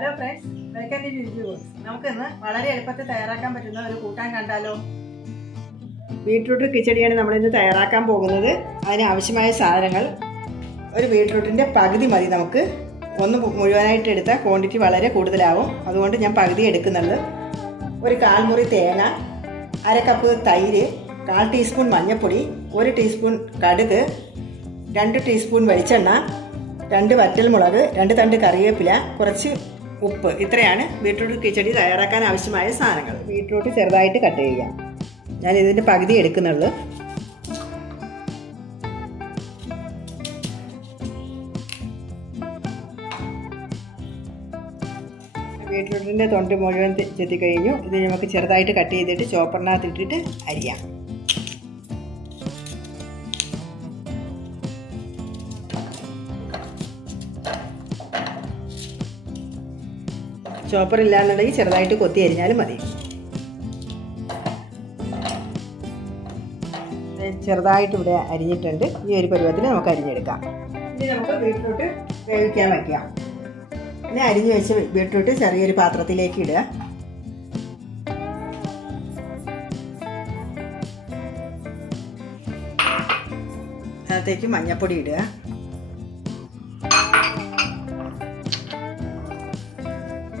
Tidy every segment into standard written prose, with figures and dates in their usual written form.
Hello friends, welcome to beetroot. നമുക്കിന്ന് വളരെ എളുപ്പത്തിൽ തയ്യാറാക്കാൻ പറ്റുന്ന ഒരു കൂട്ടാൻ കണ്ടാലോ? ബീറ്റ്റൂട്ട് കിച്ചടിയാണ് നമ്മളിന്ന് തയ്യാറാക്കാൻ പോകുന്നത്. അതിന് ആവശ്യമായ സാധനങ്ങൾ: ഒരു ബീറ്റ്റൂട്ടിൻ്റെ പകുതി മതി. നമുക്ക് ഒന്ന് മുഴുവനായിട്ട് എടുത്താൽ ക്വാണ്ടിറ്റി വളരെ കൂടുതലാവും, അതുകൊണ്ട് ഞാൻ പകുതി എടുക്കുന്നുള്ളൂ. ഒരു 1/4 മുറി തേങ്ങ, 1/2 കപ്പ് തൈര്, 1/4 ടീസ്പൂൺ മഞ്ഞൾപ്പൊടി, 1 ടീസ്പൂൺ കടുക്, 2 ടീസ്പൂൺ വെളിച്ചെണ്ണ, 2 വറ്റൽമുളക്, 2 തണ്ട് കറിവേപ്പില, കുറച്ച് ഉപ്പ്. ഇത്രയാണ് ബീറ്റ്റൂട്ട് കിച്ചടി തയ്യാറാക്കാൻ ആവശ്യമായ സാധനങ്ങൾ. ബീറ്റ്റൂട്ട് ചെറുതായിട്ട് കട്ട് ചെയ്യാം. ഞാൻ ഇതിൻ്റെ പകുതി എടുക്കുന്നുള്ളൂ. ബീറ്റ്റൂട്ടിൻ്റെ തൊണ്ട് മുഴുവൻ ചെത്തിക്കഴിഞ്ഞു. ഇത് നമുക്ക് ചെറുതായിട്ട് കട്ട് ചെയ്തിട്ട് ചോപ്പറിനകത്ത് ഇട്ടിട്ട് അരിയാം. ചോപ്പർ ഇല്ലാന്നുണ്ടെങ്കിൽ ചെറുതായിട്ട് കൊത്തി അരിഞ്ഞാലും മതി. ചെറുതായിട്ട് ഇവിടെ അരിഞ്ഞിട്ടുണ്ട്. ഈ ഒരു പരുവത്തിൽ നമുക്ക് അരിഞ്ഞെടുക്കാം. ഇനി നമുക്ക് ബീറ്റ്റൂട്ട് വേവിക്കാൻ വയ്ക്കാം. ഇനി അരിഞ്ഞ് വെച്ച് ബീറ്റ്റൂട്ട് ചെറിയൊരു പാത്രത്തിലേക്ക് ഇടുക. അതിനകത്തേക്ക് മഞ്ഞൾപ്പൊടി ഇടുക,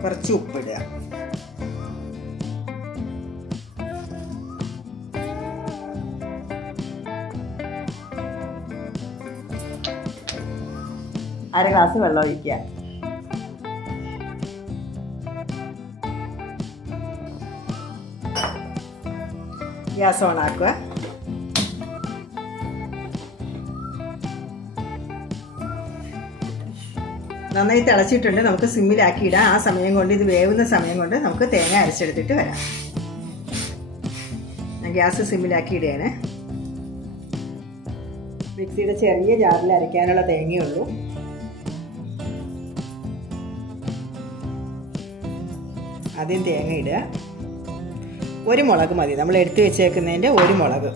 കുറച്ച് ഉപ്പിടുക, അര ഗ്ലാസ് വെള്ളം ഒഴിക്കുക. ഗ്യാസ് ഓൺ ആക്കുക. നന്നായി തിളച്ചിട്ടുണ്ട്. നമുക്ക് സിമ്മിലാക്കി ഇടാം. ആ സമയം കൊണ്ട്, ഇത് വേവുന്ന സമയം കൊണ്ട് നമുക്ക് തേങ്ങ അരച്ചെടുത്തിട്ട് വരാം. ഞാൻ ഗ്യാസ് സിമ്മിലാക്കി ഇടുകയാണ്. മിക്സിയുടെ ചെറിയ ജാറിൽ അരയ്ക്കാനുള്ള തേങ്ങയുള്ളൂ. ആദ്യം തേങ്ങ ഇടുക. 1 മുളക് മതി. നമ്മൾ എടുത്തു വെച്ചേക്കുന്നതിൻ്റെ 1 മുളക്,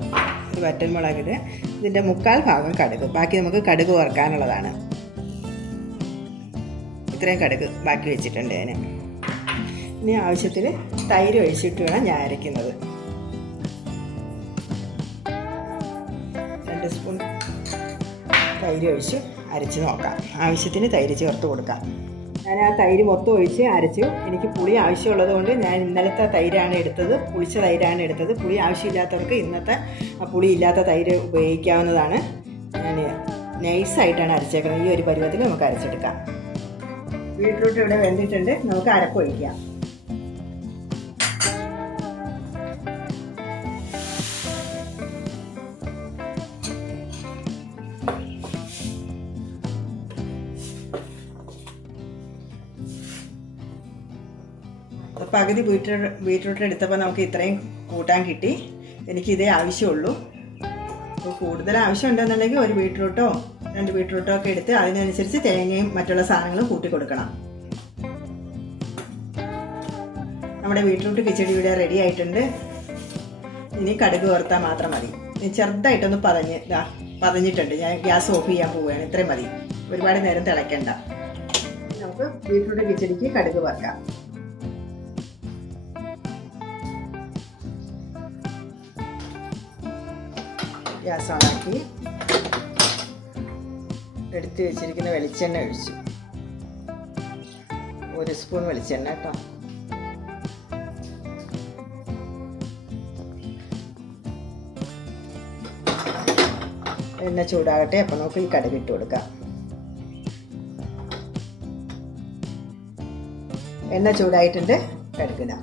ഒരു വറ്റൽമുളക് ഇടുക. ഇതിൻ്റെ 1/4 ഭാഗം കടുക്. ബാക്കി നമുക്ക് കടുക് വറുക്കാനുള്ളതാണ്. ഇത്രയും കടുക് ബാക്കി വെച്ചിട്ടുണ്ട് അതിന്. ഇനി ആവശ്യത്തിന് തൈര് ഒഴിച്ചിട്ട് വേണം ഞാൻ അരയ്ക്കുന്നത്. 2 സ്പൂൺ തൈര് ഒഴിച്ച് അരച്ച് നോക്കാം. ആവശ്യത്തിന് തൈര് ചേർത്ത് കൊടുക്കാം. ഞാൻ ആ തൈര് മൊത്തം ഒഴിച്ച് അരച്ചു. എനിക്ക് പുളി ആവശ്യമുള്ളത് കൊണ്ട് ഞാൻ ഇന്നലത്തെ തൈരാണ് എടുത്തത്, പുളിച്ച തൈരാണ് എടുത്തത്. പുളി ആവശ്യമില്ലാത്തവർക്ക് ഇന്നത്തെ പുളി ഇല്ലാത്ത തൈര് ഉപയോഗിക്കാവുന്നതാണ്. ഞാൻ നൈസായിട്ടാണ് അരച്ചേക്കുന്നത്. ഈ ഒരു പരുവത്തിൽ നമുക്ക് അരച്ചെടുക്കാം. ബീറ്റ്റൂട്ട് ഇവിടെ വെന്തിട്ടുണ്ട്. നമുക്ക് അരപ്പൊഴിക്കാം. പകുതി ബീറ്റ്റൂട്ട് എടുത്തപ്പോൾ നമുക്ക് ഇത്രയും കൂട്ടാൻ കിട്ടി. എനിക്കിതേ ആവശ്യമുള്ളൂ. അപ്പോൾ കൂടുതൽ ആവശ്യമുണ്ടെന്നുണ്ടെങ്കിൽ 1 ബീറ്റ്റൂട്ടോ 2 ബീറ്റ്റൂട്ടോ ഒക്കെ എടുത്ത് അതിനനുസരിച്ച് തേങ്ങയും മറ്റുള്ള സാധനങ്ങളും കൂട്ടി കൊടുക്കണം. നമ്മുടെ ബീറ്റ്റൂട്ട് കിച്ചടി ഇവിടെ റെഡി ആയിട്ടുണ്ട്. ഇനി കടുക് വറുത്താൽ മാത്രം മതി. ചെറുതായിട്ടൊന്ന് പതഞ്ഞിട്ടുണ്ട്. ഞാൻ ഗ്യാസ് ഓഫ് ചെയ്യാൻ പോവുകയാണ്. ഇത്രയും മതി. ഒരുപാട് നേരം തിളയ്ക്കണ്ട. നമുക്ക് ബീറ്റ്റൂട്ട് കിച്ചടിക്ക് കടുക് വറുക്കാം. ഗ്യാസ് ഓണാക്കി എടുത്ത് വെച്ചിരിക്കുന്ന വെളിച്ചെണ്ണ ഒഴിച്ചു. 1 സ്പൂൺ വെളിച്ചെണ്ണ കേട്ടോ. എണ്ണ ചൂടാകട്ടെ. അപ്പം നമുക്ക് ഈ കടുക് ഇട്ട് കൊടുക്കാം. എണ്ണ ചൂടായിട്ടുണ്ട്. കടുകിടാം.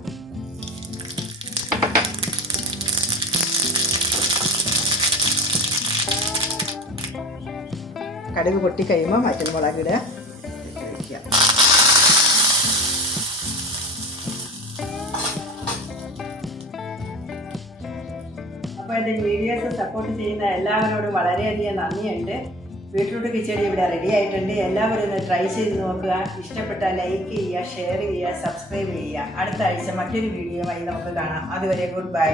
കടുക് പൊട്ടി കഴിയുമ്പോൾ വറ്റൽമുളക് ഇടുക. അപ്പോൾ എൻ്റെ വീഡിയോസ് സപ്പോർട്ട് ചെയ്യുന്ന എല്ലാവരോടും വളരെയധികം നന്ദിയുണ്ട്. ബീറ്റ്റൂട്ട് കിച്ചടി ഇവിടെ റെഡി ആയിട്ടുണ്ട്. എല്ലാവരും ഒന്ന് ട്രൈ ചെയ്ത് നോക്കുക. ഇഷ്ടപ്പെട്ടാൽ ലൈക്ക് ചെയ്യുക, ഷെയർ ചെയ്യുക, സബ്സ്ക്രൈബ് ചെയ്യുക. അടുത്ത ആഴ്ച മറ്റൊരു വീഡിയോയുമായി നമുക്ക് കാണാം. അതുവരെ ഗുഡ് ബൈ.